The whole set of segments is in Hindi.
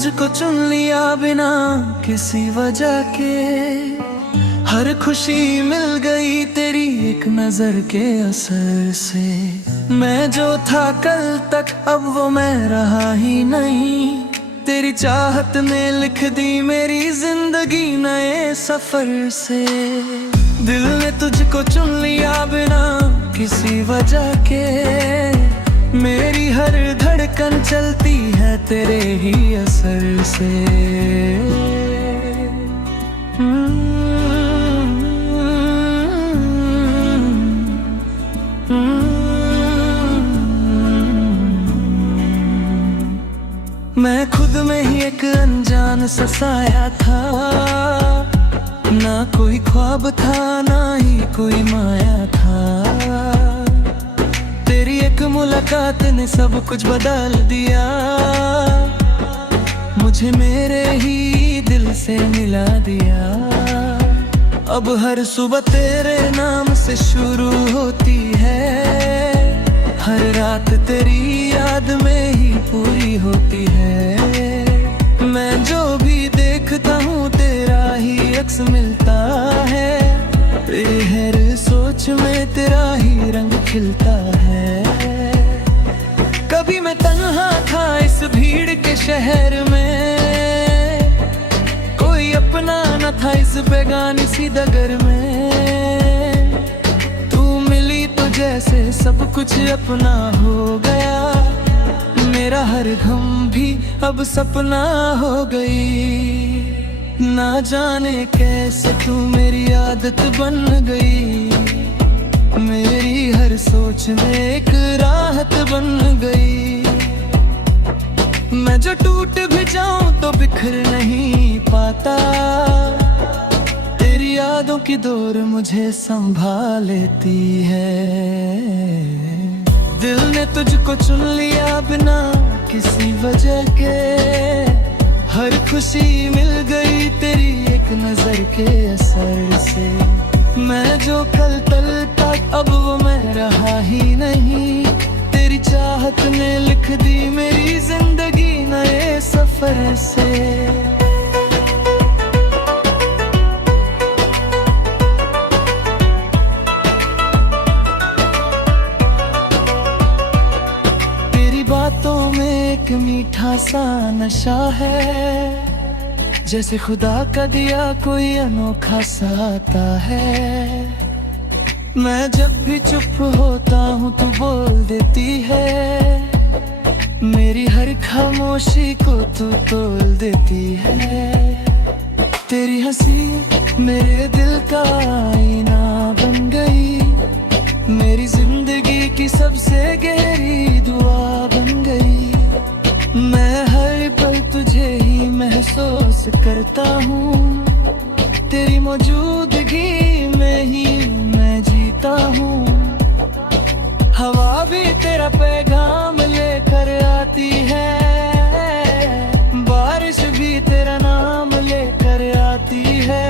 तुझको चुन लिया बिना किसी वजह के। हर खुशी मिल गई तेरी एक नजर के असर से। मैं जो था कल तक अब वो मैं रहा ही नहीं। तेरी चाहत ने लिख दी मेरी जिंदगी नए सफर से। दिल ने तुझको चुन लिया बिना किसी वजह के। मेरी हर धड़कन चलती है तेरे ही असर से। मैं खुद में ही एक अनजान सा साया था। ना कोई ख्वाब था ना ही कोई माया था। तेरी एक मुलाकात ने सब कुछ बदल दिया। मुझे मेरे ही दिल से मिला दिया। अब हर सुबह तेरे नाम से शुरू होती है। हर रात तेरी याद में ही पूरी होती है। मैं जो भी देखता हूँ तेरा ही अक्स मिलता है। हर सोच में तेरा ही रंग खिलता है। कभी मैं तन्हा था इस भीड़ के शहर में। कोई अपना न था इस बेगानी सी डगर में। तू मिली तो जैसे सब कुछ अपना हो गया। मेरा हर गम भी अब सपना हो गई। ना जाने कैसे तू मेरी आदत बन गई। मेरी हर सोच में एक राहत बन गई। मैं जो टूट भी जाऊं तो बिखर नहीं पाता। तेरी यादों की डोर मुझे संभाल लेती है। दिल ने तुझको चुन लिया बिना किसी वजह के। हर खुशी मिल गई तेरी एक नजर के असर से। मैं जो कल तल तक अब वो मैं रहा ही नहीं। तेरी चाहत ने लिख दी मेरी जिंदगी नए सफर से। तेरी बातों में एक मीठा सा नशा है। जैसे खुदा का दिया कोई अनोखा सा आता है। मैं जब भी चुप होता हूँ तो बोल देती है। मेरी हर खामोशी को तू तोल देती है। तेरी हंसी मेरे दिल का आईना बन गई। मेरी जिंदगी की सबसे गहरी दुआ बन गई। मैं हर पल तुझे ही महसूस करता हूँ। तेरी मौजूदगी में ही मैं जीता हूँ। हवा भी तेरा पैगाम लेकर आती है। बारिश भी तेरा नाम लेकर आती है।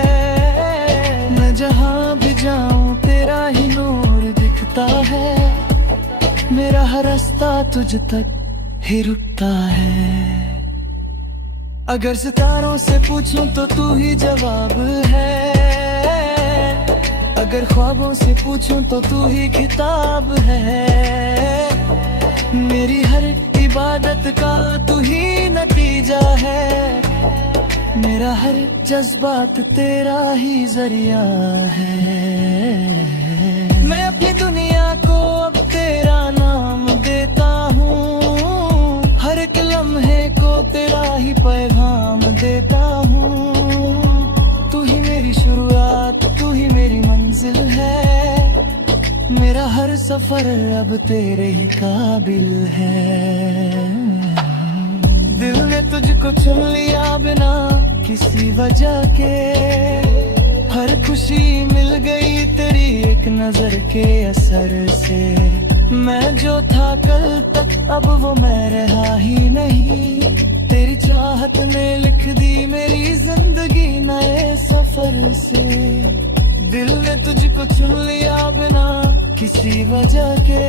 मैं जहाँ भी जाऊँ तेरा ही नूर दिखता है। मेरा हर रास्ता तुझ तक ही रुकता है। अगर सितारों से पूछूं तो तू ही जवाब है। अगर ख्वाबों से पूछूं तो तू ही किताब है। मेरी हर इबादत का तू ही नतीजा है। मेरा हर जज्बात तेरा ही जरिया है। मैं अपनी दुनिया को अब तेरा नाम देता हूँ। हर एक लम्हे को तेरा ही पैगाम देता हूँ। तू ही मेरी शुरुआत तू ही मेरी मंजिल है। मेरा हर सफर अब तेरे ही काबिल है। दिल ने तुझको चुन लिया बिना किसी वजह के। हर खुशी मिल गई तेरी एक नजर के असर से। मैं जो था कल तक अब वो मैं रहा ही नहीं। तेरी चाहत ने लिख दी मेरी जिंदगी नए सफर से। दिल ने तुझको चुन लिया बिना किसी वजह के।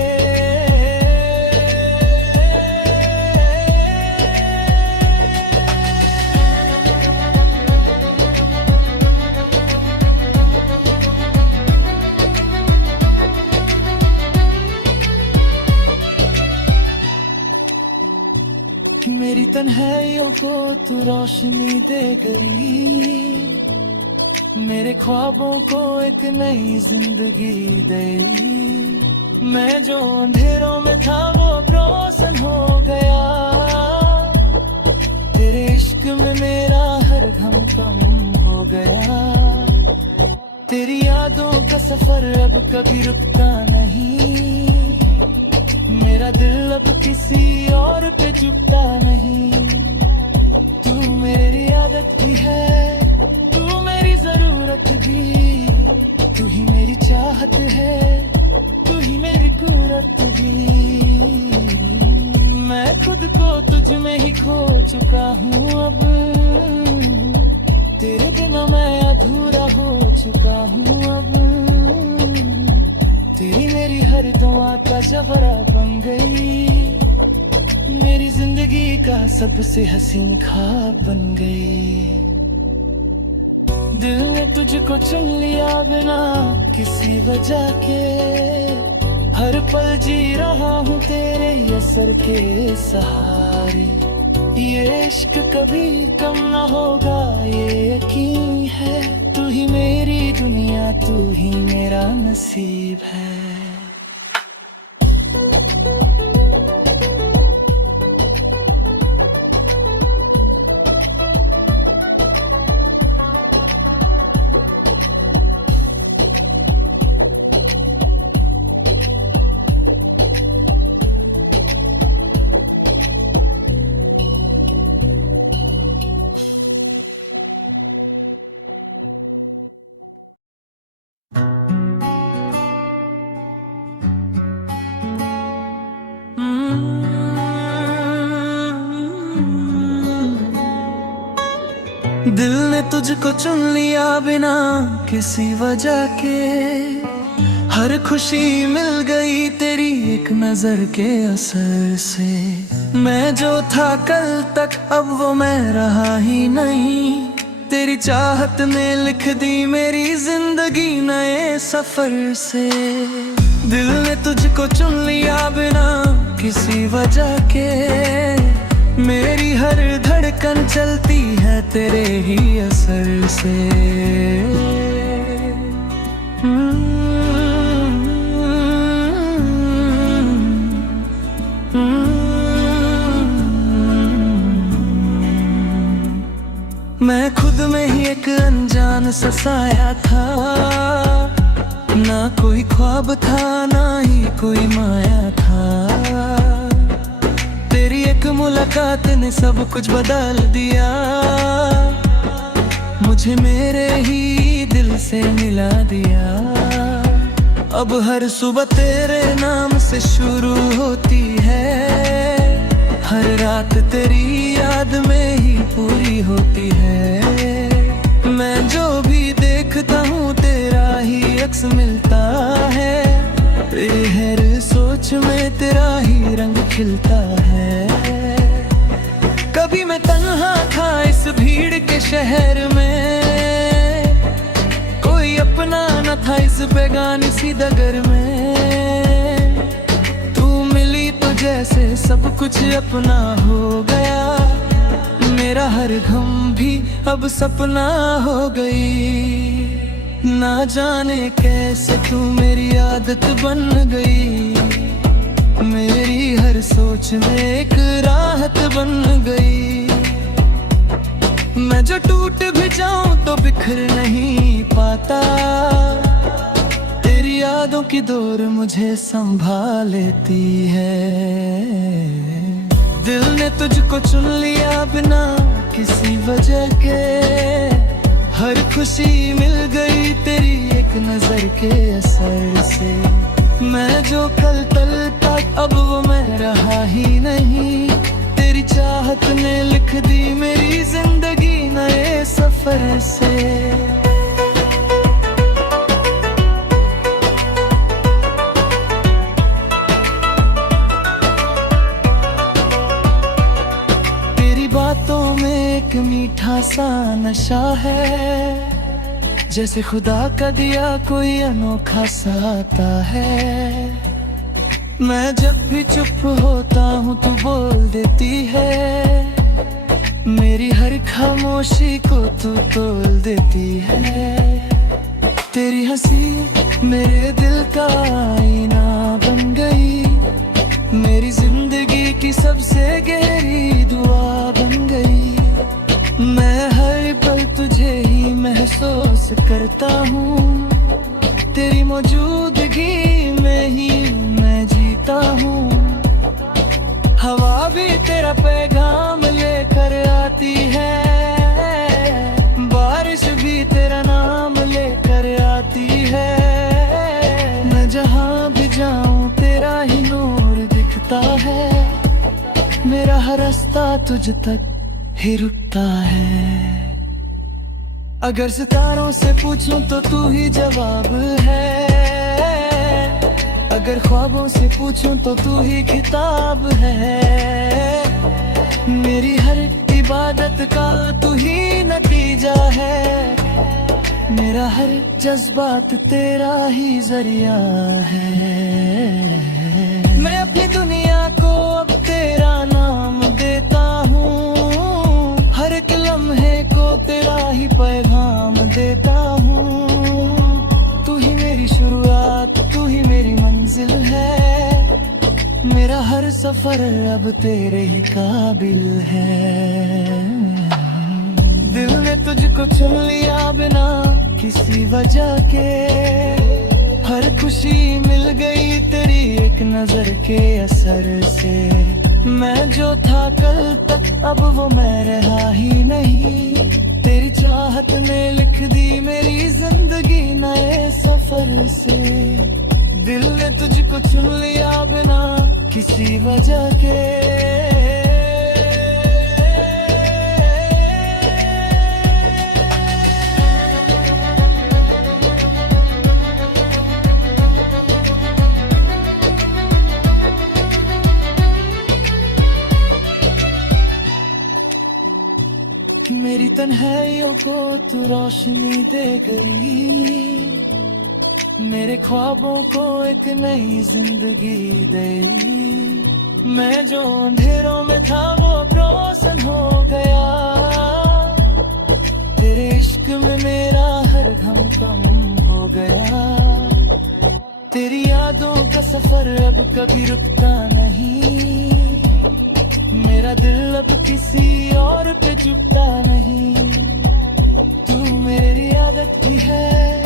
को तू रोशनी दे गई, मेरे ख्वाबों को एक नई जिंदगी दे दी। मैं जो अंधेरों में था वो रोशन हो गया, तेरे इश्क में मेरा हर गम कम हो गया। तेरी यादों का सफर अब कभी रुकता नहीं, मेरा दिल अब किसी और पे झुकता नहीं। तू मेरी आदत भी है, तू मेरी जरूरत भी, तू ही मेरी चाहत है, तू ही मेरी कुदरत भी। मैं खुद को तुझ में ही खो चुका हूँ अब, तेरे बिना मैं अधूरा हो चुका हूँ अब। तेरी मेरी हर दुआ का जबरा बन गई, मेरी जिंदगी का सबसे हसीन ख्वाब बन गई। दिल ने तुझको चुन लिया बिना किसी वजह के, हर पल जी रहा हूँ तेरे असर के सहारे। ये इश्क कभी कम ना होगा ये यकीन है, तू ही मेरी दुनिया, तू ही मेरा नसीब है। दिल ने तुझको चुन लिया बिना किसी वजह के, हर खुशी मिल गई तेरी एक नजर के असर से। मैं जो था कल तक अब वो मैं रहा ही नहीं, तेरी चाहत ने लिख दी मेरी जिंदगी नए सफर से। दिल ने तुझको चुन लिया बिना किसी वजह के, मेरी हर धड़कन चलती है तेरे ही असर से। मैं खुद में ही एक अनजान सा साया था, ना कोई ख्वाब था ना ही कोई माया था। तेरी एक मुलाकात ने सब कुछ बदल दिया, मुझे मेरे ही दिल से मिला दिया। अब हर सुबह तेरे नाम से शुरू होती है, हर रात तेरी याद में ही पूरी होती है। मैं जो भी देखता हूँ तेरा ही अक्स मिलता है, तेरी हर सोच में तेरा ही रंग खिलता है। कभी मैं तन्हा था इस भीड़ के शहर में, कोई अपना न था इस बेगानी सी डगर में। तू मिली तो जैसे सब कुछ अपना हो गया, मेरा हर गम भी अब सपना हो गई। ना जाने कैसे तू मेरी आदत बन गई, मेरी हर सोच में एक राहत बन गई। मैं जो टूट भी जाऊं तो बिखर नहीं पाता, तेरी यादों की डोर मुझे संभाल लेती है। दिल ने तुझको चुन लिया बिना किसी वजह के, हर खुशी मिल गई तेरी एक नजर के असर से। मैं जो कल तल तक अब वो मैं रहा ही नहीं, तेरी चाहत ने लिख दी मेरी जिंदगी नए सफर से। तेरी बातों में एक मीठा सा नशा है, जैसे खुदा का दिया कोई अनोखा सा आता है। मैं जब भी चुप होता हूँ तो बोल देती है, मेरी हर खामोशी को तू तोल देती है। तेरी हंसी मेरे दिल का आईना बन गई, मेरी जिंदगी की सबसे गहरी दुआ बन गई। मैं हर पल तुझे ही महसूस करता हूँ, तेरी मौजूदगी में ही मैं जीता हूँ। हवा भी तेरा पैगाम लेकर आती है, बारिश भी तेरा नाम लेकर आती है। मैं जहाँ भी जाऊँ तेरा ही नूर दिखता है, मेरा हर रास्ता तुझ तक ही रुकता है। अगर सितारों से पूछूं तो तू ही जवाब है, अगर ख्वाबों से पूछूं तो तू ही किताब है। मेरी हर इबादत का तू ही नतीजा है, मेरा हर जज्बात तेरा ही जरिया है। मैं अपनी दुनिया को अब तेरा नाम देता हूँ, हर एक लम्हे को तेरा ही पैगाम देता हूँ। तू ही मेरी शुरुआत, तू ही मेरी मंजिल है, मेरा हर सफर अब तेरे ही काबिल है। दिल ने तुझको चुन लिया बिना किसी वजह के, हर खुशी मिल गई तेरी एक नजर के असर से। मैं जो था कल तक अब वो मैं रहा ही नहीं, तेरी चाहत ने लिख दी मेरी जिंदगी नए सफर से। दिल ने तुझको चुन लिया बिना किसी वजह के। मेरी तन्हाइयों को तू रोशनी दे गई, मेरे ख्वाबों को एक नई जिंदगी दे। मैं जो अंधेरों में था वो रोशन हो गया, तेरे इश्क में मेरा हर गम कम हो गया। तेरी यादों का सफर अब कभी रुकता नहीं, मेरा दिल अब किसी और पे झुकता नहीं। तू मेरी आदत भी है,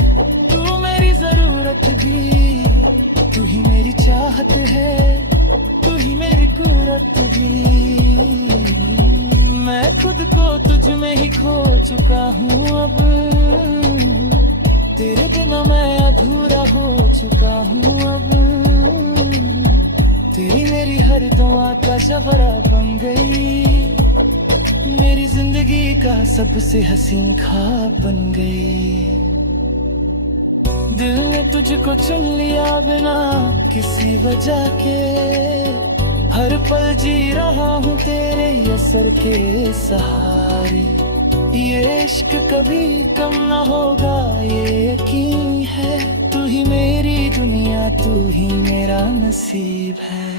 तू मेरी जरूरत भी, तू ही मेरी चाहत है, तू ही मेरी कुर्रत भी। मैं खुद को तुझ में ही खो चुका हूँ अब, तेरे बिना मैं अधूरा हो चुका हूँ अब। तेरी मेरी हर दुआ का जबरा बन गई, मेरी जिंदगी का सबसे हसीन ख्वाब बन गई। दिल ने तुझको चुन लिया बिना किसी वजह के, हर पल जी रहा हूँ तेरे असर के सहारे। ये इश्क कभी कम ना होगा ये यकीन है, तू ही मेरी दुनिया, तू ही मेरा नसीब है।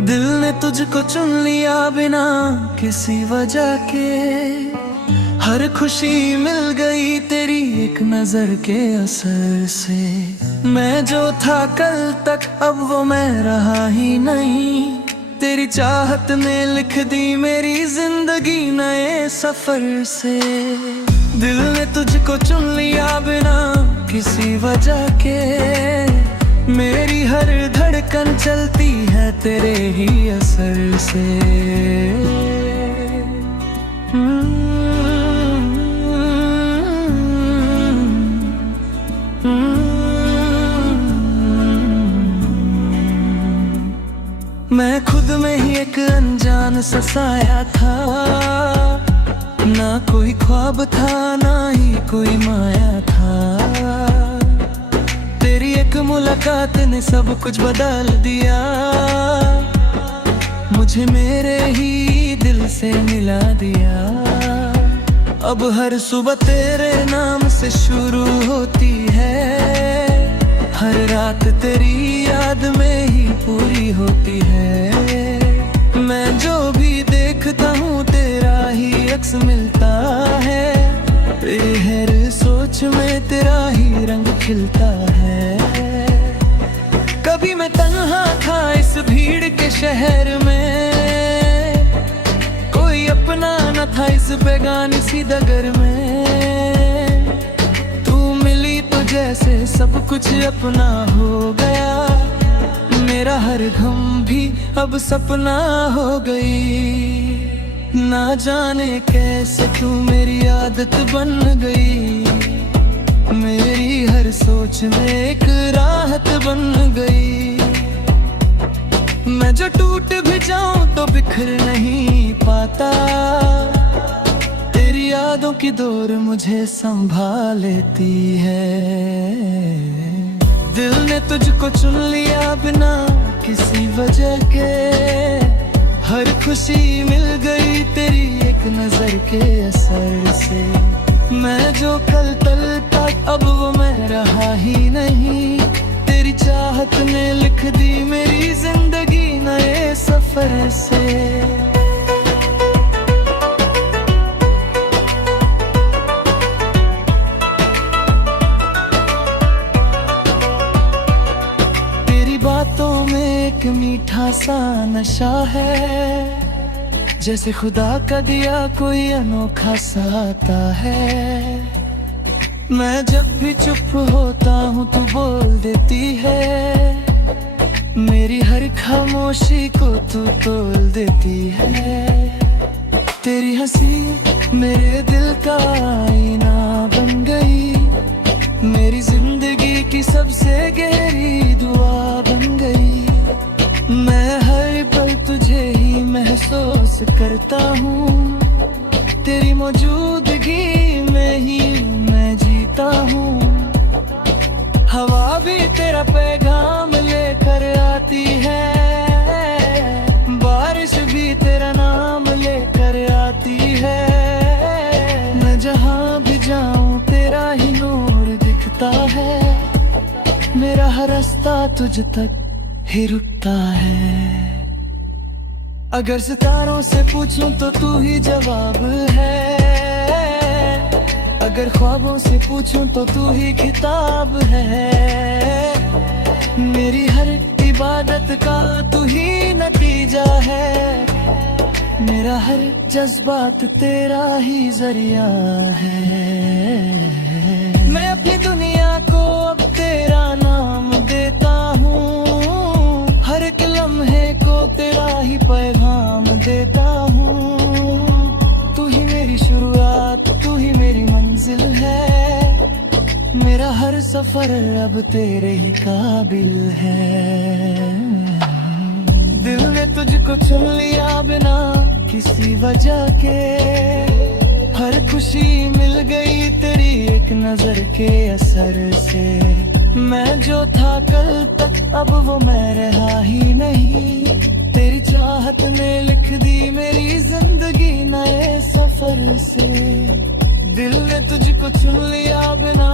दिल ने तुझको चुन लिया बिना किसी वजह के, हर खुशी मिल गई तेरी एक नजर के असर से। मैं जो था कल तक अब वो मैं रहा ही नहीं, तेरी चाहत ने लिख दी मेरी जिंदगी नए सफर से। दिल ने तुझको चुन लिया बिना किसी वजह के, मेरी हर धड़कन चलती है तेरे ही असर से। मैं खुद में ही एक अनजान सा साया था, ना कोई ख्वाब था ना ही कोई माया था। तेरी एक मुलाकात ने सब कुछ बदल दिया, मुझे मेरे ही दिल से मिला दिया। अब हर सुबह तेरे नाम से शुरू होती है, हर रात तेरी याद में ही पूरी होती है। मैं जो भी देखता हूँ तेरा ही अक्स मिलता है, हर सोच में तेरा ही रंग खिलता है। कभी मैं तन्हा था इस भीड़ के शहर में, कोई अपना न था इस बेगानी सी डगर में। तू मिली तो जैसे सब कुछ अपना हो गया, मेरा हर गम भी अब सपना हो गई। ना जाने कैसे तू मेरी आदत बन गई, मेरी हर सोच में एक राहत बन गई। मैं जो टूट भी जाऊं तो बिखर नहीं पाता, तेरी यादों की डोर मुझे संभाल लेती है। दिल ने तुझको चुन लिया बिना किसी वजह के, हर खुशी मिल गई तेरी एक नजर के असर से। मैं जो कल तलता अब वो मैं रहा ही नहीं, तेरी चाहत ने लिख दी मेरी जिंदगी नए सफर से। तेरी बातों में एक मीठा सा नशा है, जैसे खुदा का दिया कोई अनोखा सा आता है। मैं जब भी चुप होता हूँ तू बोल देती है, मेरी हर खामोशी को तू तोल देती है। तेरी हंसी मेरे दिल का आईना बन गई, मेरी जिंदगी की सबसे गहरी दुआ बन गई। मैं हर पल तुझे ही महसूस करता हूँ, तेरी मौजूदगी में ही मैं जीता हूँ। हवा भी तेरा पैगाम लेकर आती है, बारिश भी तेरा नाम लेकर आती है। मैं जहाँ भी जाऊँ तेरा ही नूर दिखता है, मेरा हर रास्ता तुझ तक ही रुकता है। अगर सितारों से पूछूं तो तू ही जवाब है, अगर ख्वाबों से पूछूं तो तू ही किताब है। मेरी हर इबादत का तू ही नतीजा है, मेरा हर जज्बात तेरा ही जरिया है। मैं अपनी दुनिया को अब तेरा नाम देता हूँ, हर एक लम्हे को तेरा ही पैगाम देता हूँ। तू ही मेरी शुरुआत, तू ही मेरी मंजिल है, मेरा हर सफर अब तेरे ही काबिल है। दिल ने तुझको चुन लिया बिना किसी वजह के, हर खुशी मिल गई तेरी एक नजर के असर से। मैं जो था कल तक अब वो मैं रहा ही नहीं, तेरी चाहत ने लिख दी मेरी जिंदगी नए सफर से। दिल ने तुझको चुन लिया बिना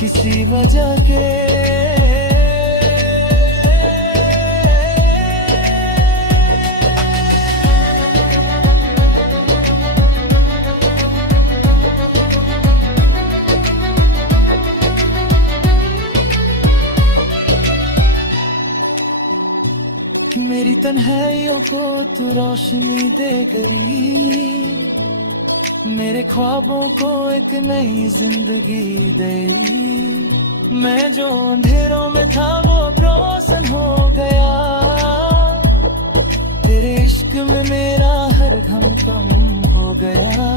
किसी वजह के। मेरी तन्हाइयों को तू रोशनी दे गई, मेरे ख्वाबों को एक नई जिंदगी दे। मैं जो अंधेरों में था वो रोशन हो गया, तेरे इश्क में मेरा हर गम कम हो गया।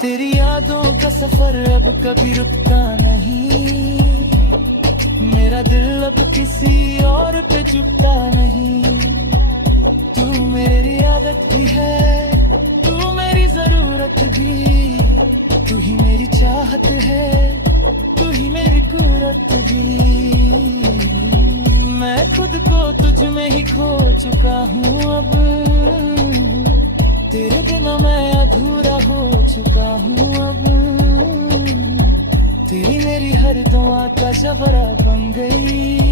तेरी यादों का सफर अब कभी रुकता नहीं, मेरा दिल अब किसी और पे झुकता नहीं। इबादत भी है, तू मेरी जरूरत भी, तू ही मेरी चाहत है, तू ही मेरी कुर्रत भी। मैं खुद को तुझ में ही खो चुका हूँ अब, तेरे बिना मैं अधूरा हो चुका हूँ अब। तेरी मेरी हर दुआ का जबरा बन गई,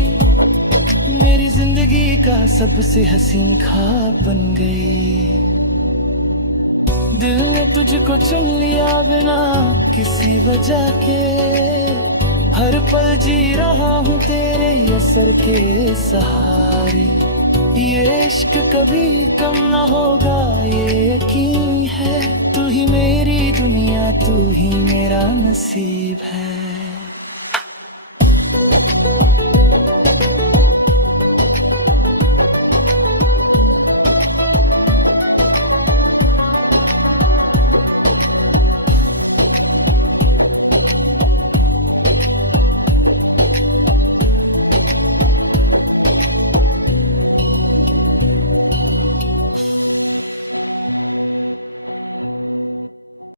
मेरी जिंदगी का सबसे हसीन ख्वाब बन गई। दिल ने तुझको चुन लिया बिना किसी वजह के, हर पल जी रहा हूँ तेरे असर के सहारे। ये इश्क कभी कम ना होगा ये यकीन है, तू ही मेरी दुनिया, तू ही मेरा नसीब है।